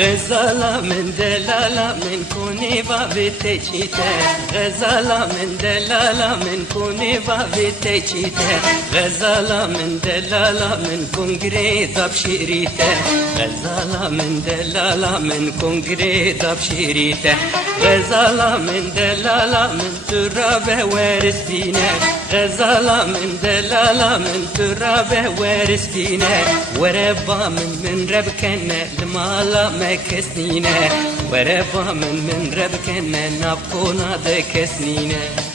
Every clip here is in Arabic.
غزالة من دلالة من كوني بابي تيجيته غزالة من دلالة من كوني بابي تيجيته غزالة من دلالة من كونغري ضب شيريته غزالة من دلالة من كونغري ضب شيريته غزالة من دلالة من ترابه ورث دينه غزالة من دلالة من ترابه ورث دينه وربا من ربكنا المالا ما كسنينه وربا من ربكنا نبقونا ده كسنينه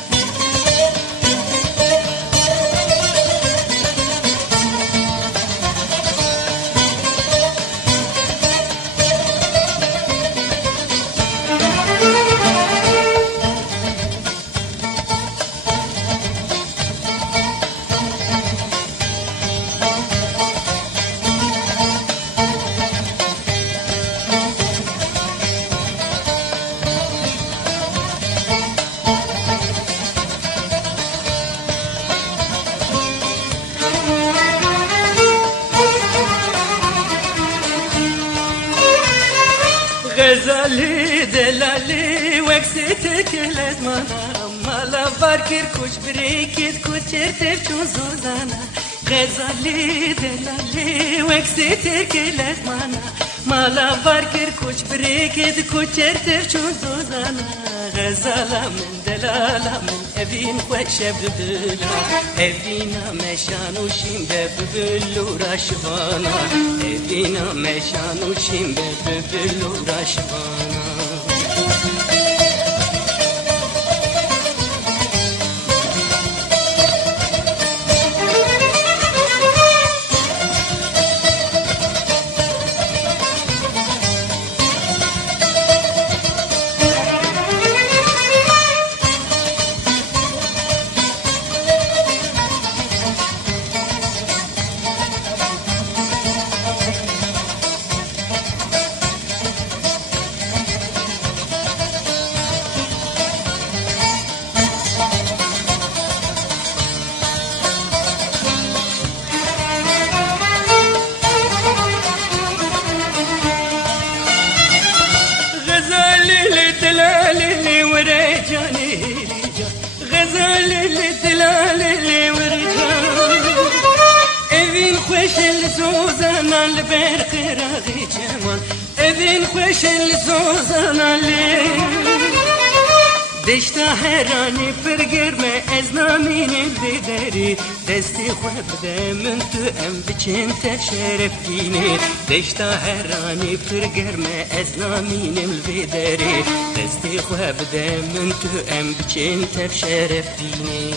غزالي دلالي وكسيتك لازمانا مالا فاركر كوش بريكيد كوشير تفشون زوزانا غزالي دلالي وكسيتك لازمانا مالا فاركر كوش بريكيد كوشير تفشون زوزانا غزالة من دلالة من أبين وشب بلا أبينا مشان وشين ببلو راشبانا أبينا مشان وشين ببلو راشبانا دلالي ورجاني غزالي دلالي ورجاني evin خوش الزوزان البرق راغي جمال evin خوش الزوزان دشتا هراني فرقرمه از نامين الدري دستي خوبده من تو ام بچن تشرف ديني دشتا هراني فرقرمه از نامين الدري دستي خوبده من تو ام بچن تشرف ديني